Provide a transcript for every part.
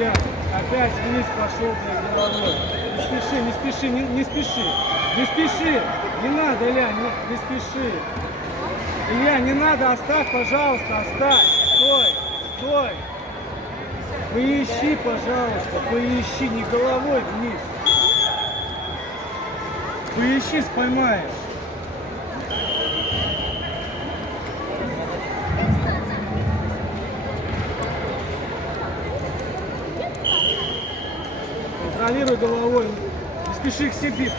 Илья, опять вниз пошел, блядь, головой. Не спеши, не спеши, не спеши. Не спеши. Не надо, Илья, не спеши. Илья, не надо, оставь, пожалуйста, оставь. Стой, стой. Поищи, пожалуйста, поищи, не головой вниз. Поищи, поймаешь. Контролируй головой, не спеши к себе.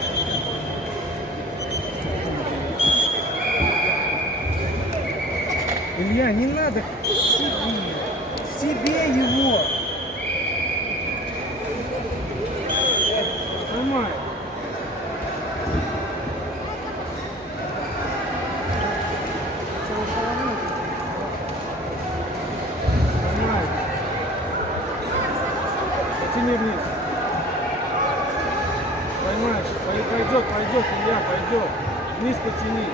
Илья, не надо к себе. К себе его. Нормально. Нормально. Потяни вниз. Понимаешь? Пойдет, Илья, пойдет. Вниз потяни.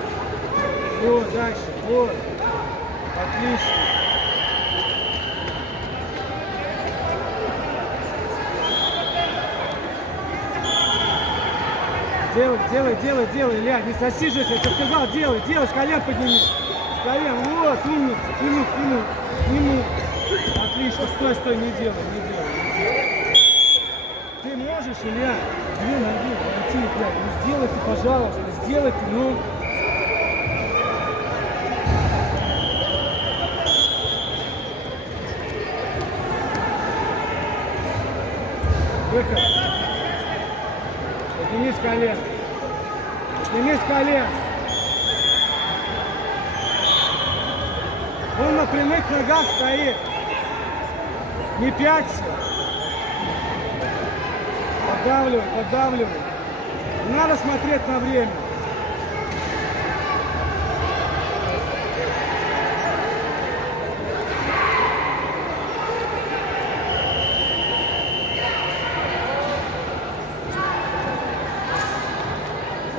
Вот, дальше. Вот. Отлично. Делай, Илья, не сосиживайся, я тебе сказал, делай, с колен подними. С колен, вот, умница, к нему. Отлично, стой, не делай. Ты можешь, Илья, две ноги пройти, блядь, ну сделай ты, пожалуйста, сделай ты, ну. Выход. Подними с колен. Он на прямых ногах стоит. Не пяться. Поддавливай. Не надо смотреть на время.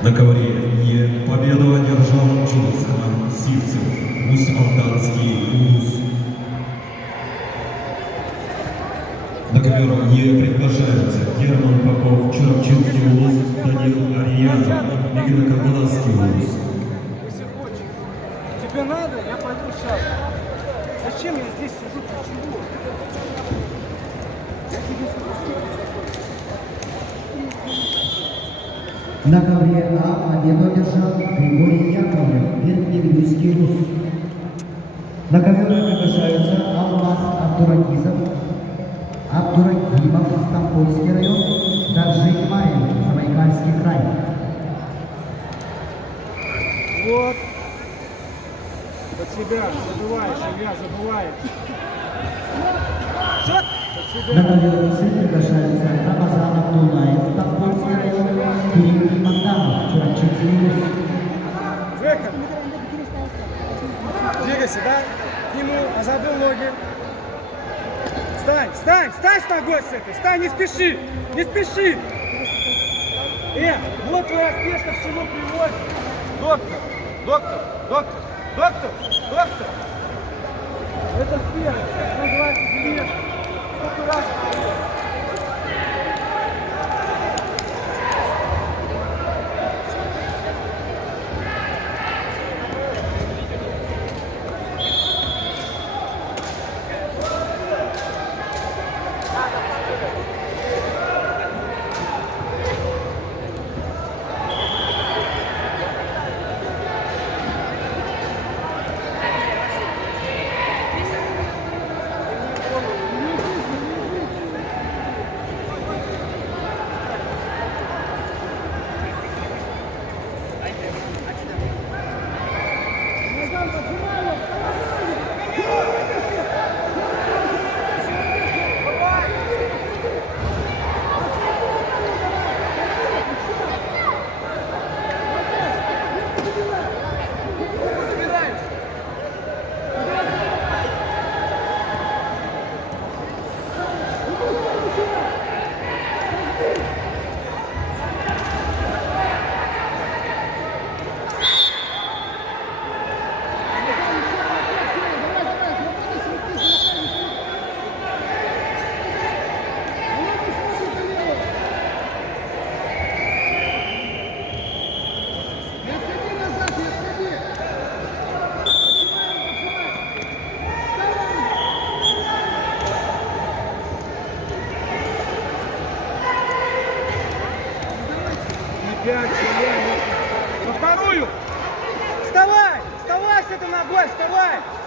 На ковре победу одержал Чулсхан Сивцев, Ус-Алданский УЗ. На ковер приглашаются Герман Попов, Черчинский УЗ, Данил Арьянов, Мегнокогласский УЗ. Если хочешь. Тебе надо, я пойду сейчас. Зачем я здесь сижу? Почему? Я тебе На ковре А победу одержал Григорий Яковлев, Верхневидуйский УЗ. На ковер приглашаются Алмаз Абдурагимов, Тамбовский район, Таджик Маев, Забайкальский край. Вот. Под себя забываешь, Илья, забываешь. Шот! Под себя. На ковер С приглашаются Рамазан Абдулаев, Тамбовский район, Кирилл Мандамов, Чурачинский УЗ. Выход. Двигайся, да? К нему, а забыл ноги. Встань с ногой с этой, встань, не спеши. Вот твоя спешка к чему приводит. Доктор. Это спешка, это называется спешка. Сколько раз?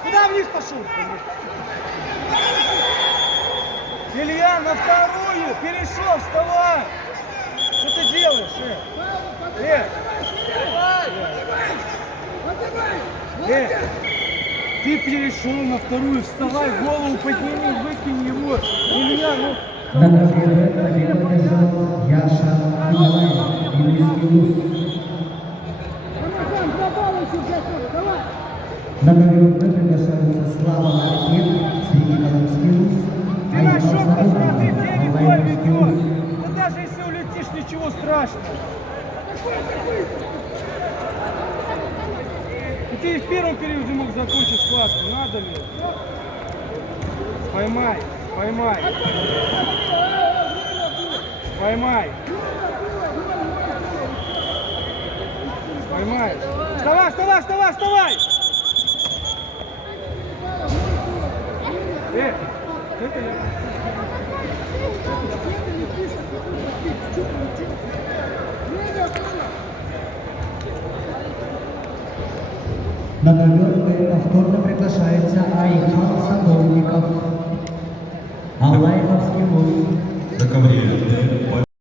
Куда вниз пошел? Илья, на вторую! Перешел, вставай! Что ты делаешь, ты перешел на вторую, вставай, голову подними, выкинь его. Илья, ну... На ковре победу одержал Яша Николаев, Еврейский вуз. На ковер приглашаются Слава Маркет, Среднеколымский вуз. Ты на счет посмотри, где Николь Алайковский вуз. ведет. Ну даже если улетишь, ничего страшного. И ты и в первом периоде мог закончить схватку, надо ли? Поймай, поймай. Поймай. Поймай. Вставай, вставай, вставай, вставай! Это я. На ковер повторно приглашается Айхан Садовников, Алайковский вуз. На ковре Д.